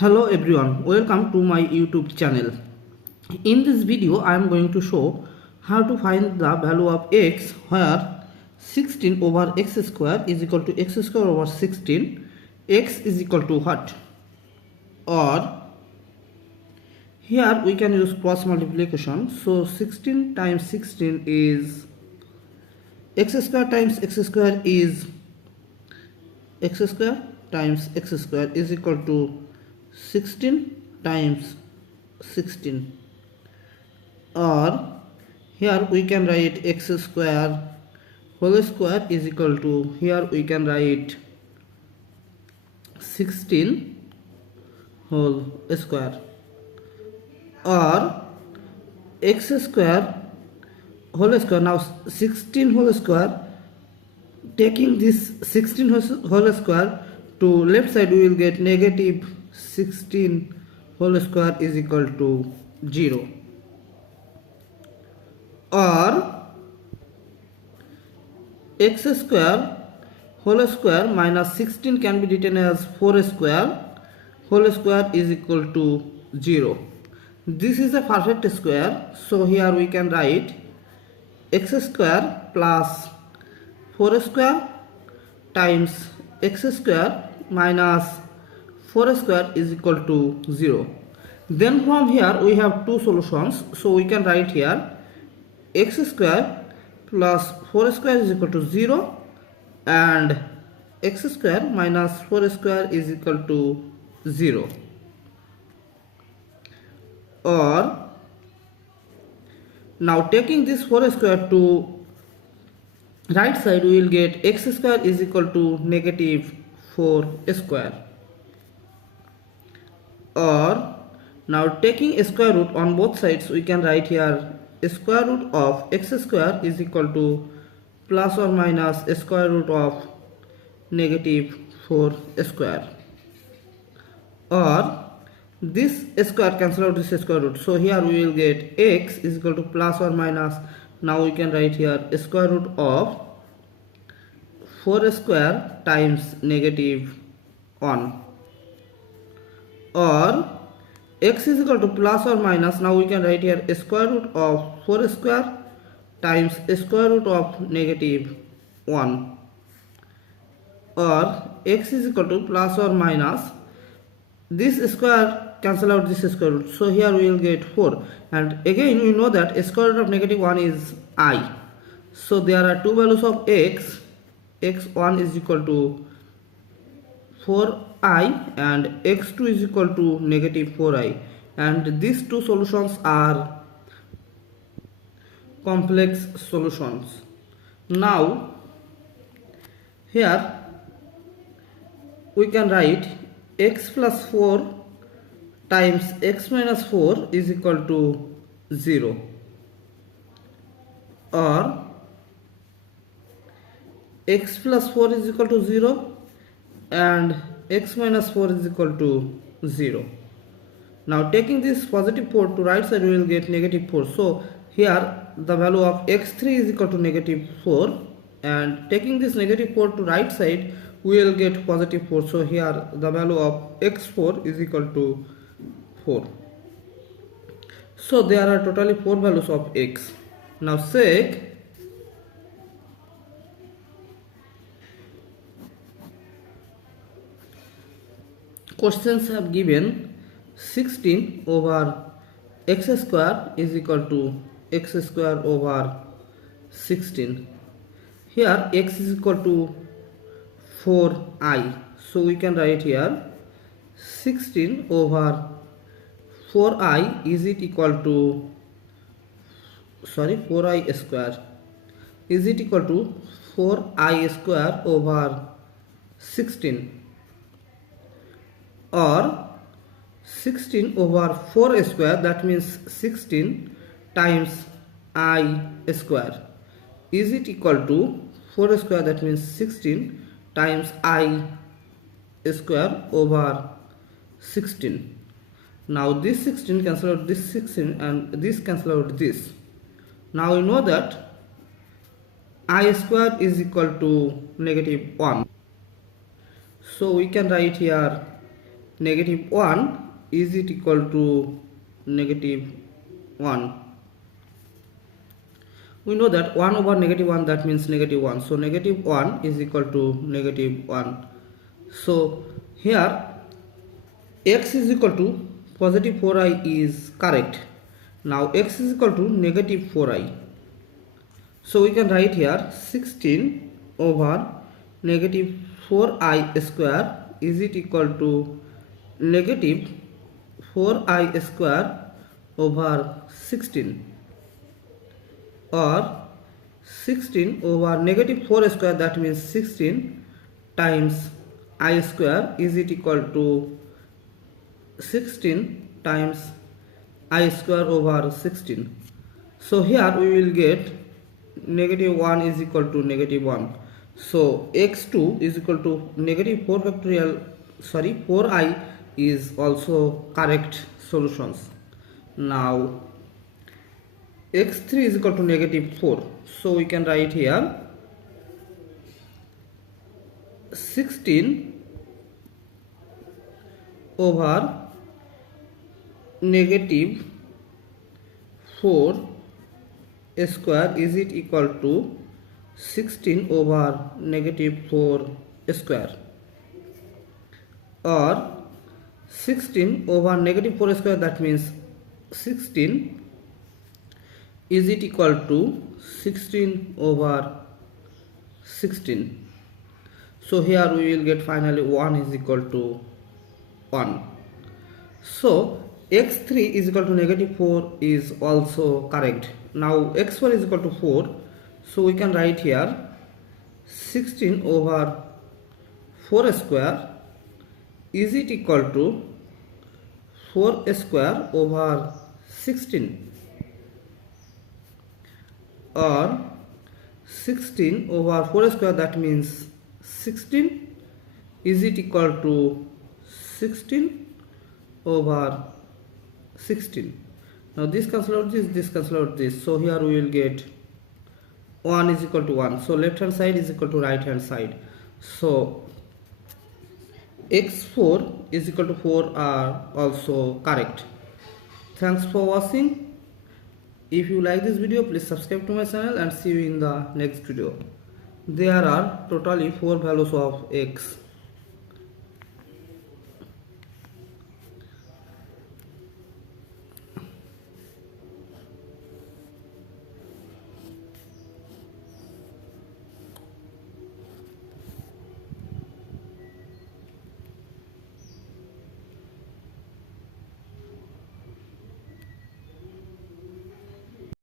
Hello everyone, welcome to my YouTube channel. In this video I am going to show how to find the value of x where 16 over x square is equal to x square over 16. X is equal to what? Or here we can use cross multiplication. So 16 times 16 is x square times x square is x square times x square is equal to 16 times 16, or here we can write x square whole square is equal to, here we can write 16 whole square, or x square whole square. Now 16 whole square, taking this 16 whole square to left side we will get negative 16 whole square is equal to 0, or x square whole square minus 16 can be written as 4 square whole square is equal to 0. This is a perfect square, so here we can write x square plus 4 square times x square minus 4 square is equal to 0. Then from here we have two solutions, so we can write here x square plus 4 square is equal to 0 and x square minus 4 square is equal to 0. Or now taking this 4 square to right side we will get x square is equal to negative 4 square. Or now taking a square root on both sides we can write here a square root of x square is equal to plus or minus a square root of negative 4 square. Or this square cancel out this square root, so here we will get x is equal to plus or minus, now we can write here a square root of 4 square times negative 1. Or x is equal to plus or minus, now we can write here a square root of 4 square times a square root of negative 1. Or x is equal to plus or minus, this square cancel out this square root, so here we will get 4, and again we know that a square root of negative 1 is I, so there are two values of x. X1 is equal to 4i and x2 is equal to negative 4i, and these two solutions are complex solutions. Now here we can write x plus 4 times x minus 4 is equal to 0, or x plus 4 is equal to 0 and x minus 4 is equal to 0. Now taking this positive 4 to right side we will get negative 4, so here the value of x3 is equal to negative 4, and taking this negative 4 to right side we will get positive 4, so here the value of x4 is equal to 4. So there are totally 4 values of x. Now check questions have given 16 over x square is equal to x square over 16. Here x is equal to 4i, so we can write here 16 over 4i is it equal to 4i square is it equal to 4i square over 16, or 16 over 4 square, that means 16 times I square is it equal to 4 square, that means 16 times I square over 16. Now this 16 cancel out this 16 and this cancel out this. Now we know that I square is equal to negative 1. So we can write here negative 1 is it equal to negative 1. We know that 1 over negative 1, that means negative 1. So negative 1 is equal to negative 1. So here x is equal to positive 4i is correct. Now x is equal to negative 4i. So we can write here 16 over negative 4i square is it equal to negative 4i square over 16, or 16 over negative 4 square, that means 16 times I square is it equal to 16 times I square over 16. So here we will get negative 1 is equal to negative 1. So x2 is equal to negative 4 factorial, 4i is also correct solutions. Now x3 is equal to negative 4. So we can write here 16 over negative 4 square is it equal to 16 over negative 4 square, or 16 over negative 4 square, that means 16 is it equal to 16 over 16. So here we will get finally 1 is equal to 1. So x3 is equal to negative 4 is also correct. Now x4 is equal to 4. So we can write here 16 over 4 square is it equal to 4 square over 16, or 16 over 4 square, that means 16 is it equal to 16 over 16. Now this cancel out this cancel out this. So here we will get 1 is equal to 1. So left hand side is equal to right hand side. So x4 is equal to 4 are also correct. Thanks for watching. If you like this video, please subscribe to my channel and see you in the next video. There are totally 4 values of x.